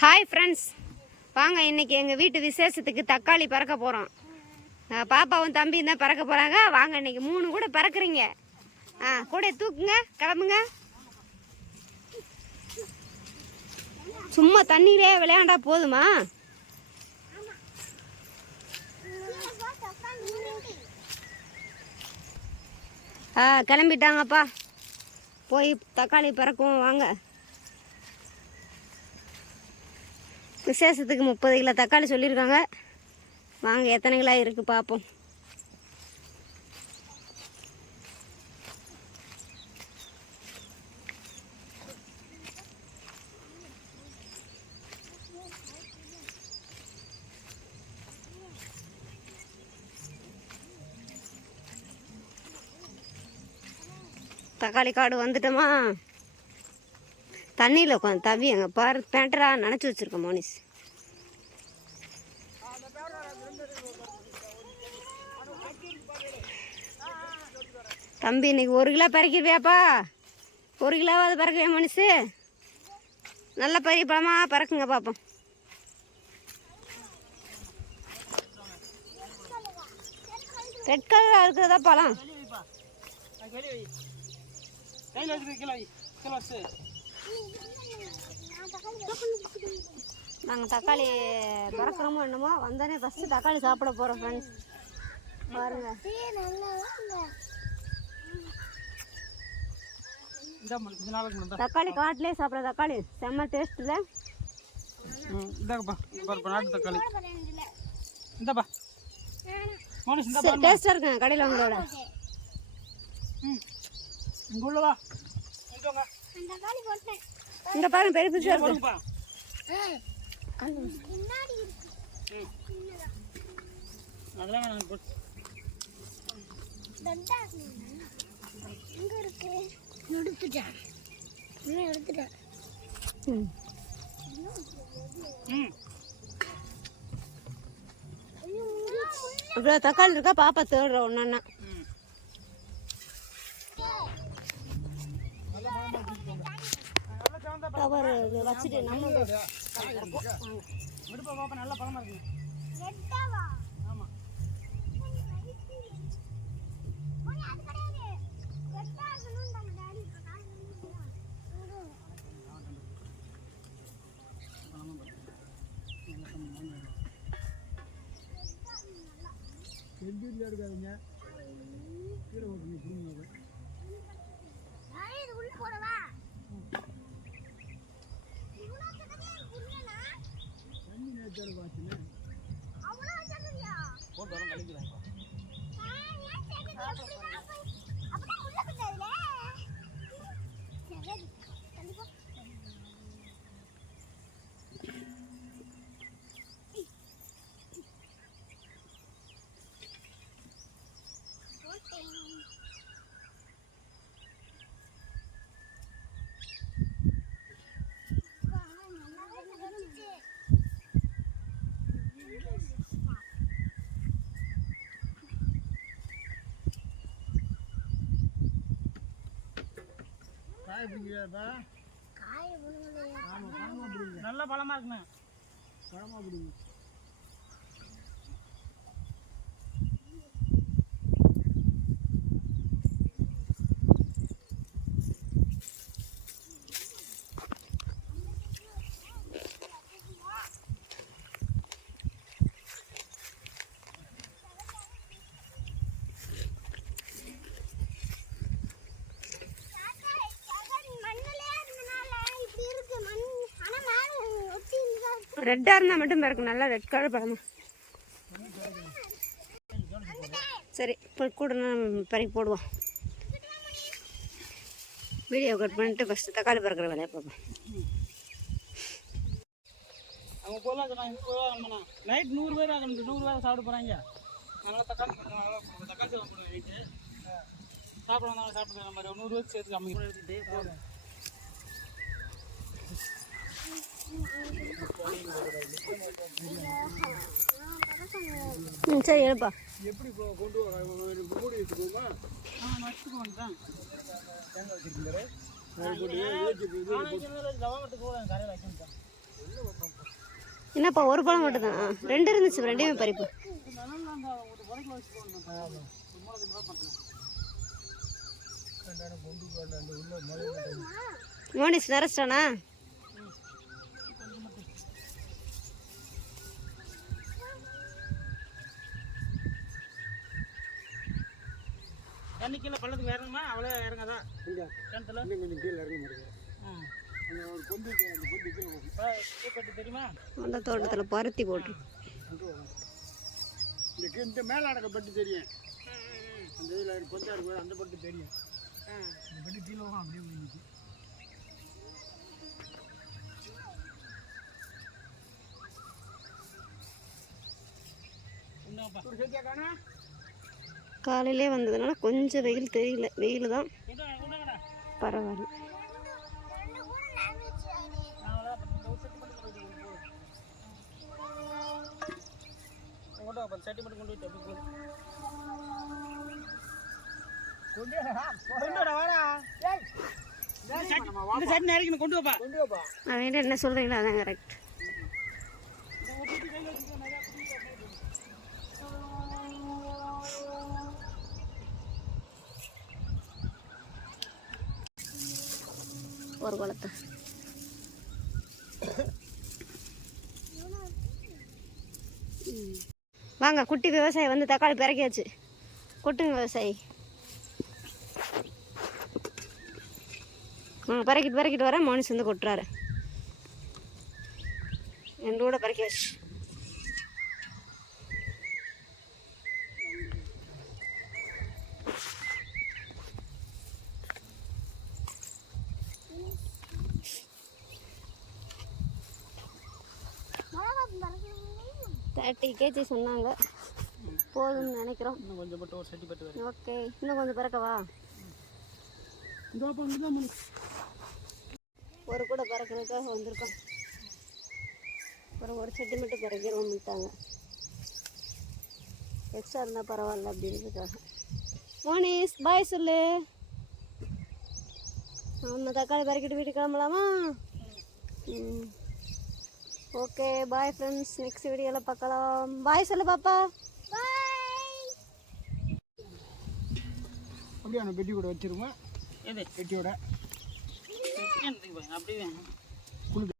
Hi friends வாங்க இன்னைக்கு எங்கள் வீட்டு விசேஷத்துக்கு தக்காளி பறக்க போகிறோம் பாப்பாவும் தம்பியும் தான் பறக்க போகிறாங்க வாங்க இன்னைக்கு மூணு கூட பறக்குறீங்க. ஆ கூட தூக்குங்க கிளம்புங்க. சும்மா தண்ணியிலே விளையாண்டா போதுமா? ஆ கிளம்பிட்டாங்கப்பா. போய் தக்காளி பறக்கும் வாங்க. விசேஷத்துக்கு முப்பது கிலோ தக்காளி சொல்லியிருக்காங்க. வாங்க எத்தனை கிலோ இருக்குது பார்ப்போம் தக்காளி காடு வந்துட்டோமா? தண்ணியில் உட்காந்து தவி எங்க பாரு பேண்டரா நினச்சி வச்சிருக்கோம் மோனிஸ். தம்பி இன்னைக்கு ஒரு கிலோ பறக்கிருவியாப்பா ஒரு கிலோவாவது பறக்கவே மனுஷு நல்ல பெரிய பழமாக பறக்குங்க பார்ப்போம் ரெட் கலராக இருக்கிறதா பழம்? நாங்கள் தக்காளி பறக்கிறோமோ என்னமோ வந்தோடனே ஃபஸ்ட்டு தக்காளி சாப்பிட போகிறோம் ஃப்ரெண்ட்ஸ் பாருங்க. தக்காளி காட்டிலே சாப்பிட்ற தக்காளி. செம்ம டேஸ்ட்டில் இந்தாங்கப்பா நாட்டு தக்காளி. இந்தாப்பா. டேஸ்ட்டாக இருக்குங்க கடையில் உங்களோட ம் இங்கே இங்கே பாருங்க பெரிய பிடிச்சா இருக்கு. வருங்கப்பா அதெல்லாம் வேணாம் போட்டு ம். ம். இவ்வளோ தக்காளி இருக்கா? பாப்பா தேடுற ஒன்றா கவர் வச்சுட்டு நம்ம விடுப்பா பாப்பா நல்ல பழமா இருக்குங்க ஆமாம் செஞ்சூரில் எடுக்காதீங்க கீழே ஓட்டுங்க பிடிங்க தண்ணி நேரத்தோட பார்த்துன்னு போட்டு வரோம் கழிக்கிறாங்க காய ஆமாம் பழமா பிடிங்க. நல்ல பழமா இருக்குண்ணே. பழமா பிடிங்க. ரெட்டாக இருந்தால் மட்டும் பிறக்கும் நல்லா ரெட் கலர் பழமா சரி இப்போ கூட பிறகு போடுவோம். வீடியோ கட் பண்ணிட்டு ஃபஸ்ட்டு தக்காளி பறக்கிற வேலையை பார்ப்போம். அவங்க போகலாம் சொன்னாங்க போகலாம் நைட் நூறு பேர் ஆகணும் நூறு பேர் சாப்பிட போகிறாங்க அதனால தக்காளி தக்காளி சாப்பிடுவோம் நைட்டு சாப்பிட வந்தாங்க சாப்பிட்டு போகிற மாதிரி ஒரு நூறு பேருக்கு சேர்த்து கம்மி எடுத்துட்டு போதும் ம் சரி எழுப்பா. எப்படி கொண்டு வர மூடி வச்சுக்கோமா? என்னப்பா ஒரு பழம் மட்டும் தான் ரெண்டு இருந்துச்சு ரெண்டையுமே பறிப்பு. அதனால நாங்கள் தண்ணி கீழே பள்ளத்துக்கு இறங்குமா? அவ்வளோ இறங்காதா? கிணத்துல? கொஞ்சம் கீழே இறங்க முடியாது ம் அங்கே ஒரு பொந்து இருக்கு, அந்த பொந்து கீழே போகும். பூப்பட்டு தெரியுமா? அந்த தோட்டத்தில் பருத்தி போட்டு. இந்த மேலே அடக்க பட்டு தெரியும். அந்த இதில் கொஞ்சம் இருக்கு அந்த பட்டு தெரியும். இந்த பட்டு கீழே அப்படியே விழுந்துச்சு ஒரு செடியா காணா? காலையிலே வந்ததுனால கொஞ்சம் வெயில் தெரியல. வெயில் தான். பரவாயில்ல. அவ்வளோதான், அப்ப இந்த ஒரு ஒரு குளத்தை. வாங்க குட்டி விவசாயி வந்து தக்காளி பிறக்கியாச்சு. கொட்டுங்க விவசாயி. ஆ பறக்கிட்டு பிறக்கிட்டு வர மனுஷன் வந்து கொட்டுறாரு. என் கூட பிறக்கியாச்சு. தேர்ட்டி கேஜி சொன்னாங்க. போதும்னு நினைக்கிறோம். இன்னும் கொஞ்சம் மட்டும் ஒரு செட்டி பட்டு வரும் ஓகே இன்னும் கொஞ்சம் பிறக்கவா ஒரு கூட பறக்கிறதுக்காக வந்திருக்கோம். அப்புறம் ஒரு செட்டி மட்டும் பறக்கிறோம்ட்டாங்க எக்ஸ்ட்ரா இருந்தால் பரவாயில்ல அப்படின்றதுக்காக. மோனிஸ் பாய் சொல்லு. நம்ம தக்காளி பறக்கிட்டு வீட்டுக்கு கிளம்பலாமா? ம். ஓகே பாய் ஃப்ரெண்ட்ஸ் நெக்ஸ்ட் வீடியோவில் பார்க்கலாம். பாய் சொல்லு பாப்பா. அப்படியே அந்த பெட்டி கூட வச்சிருமா எது? பெட்டியோட. அப்படியே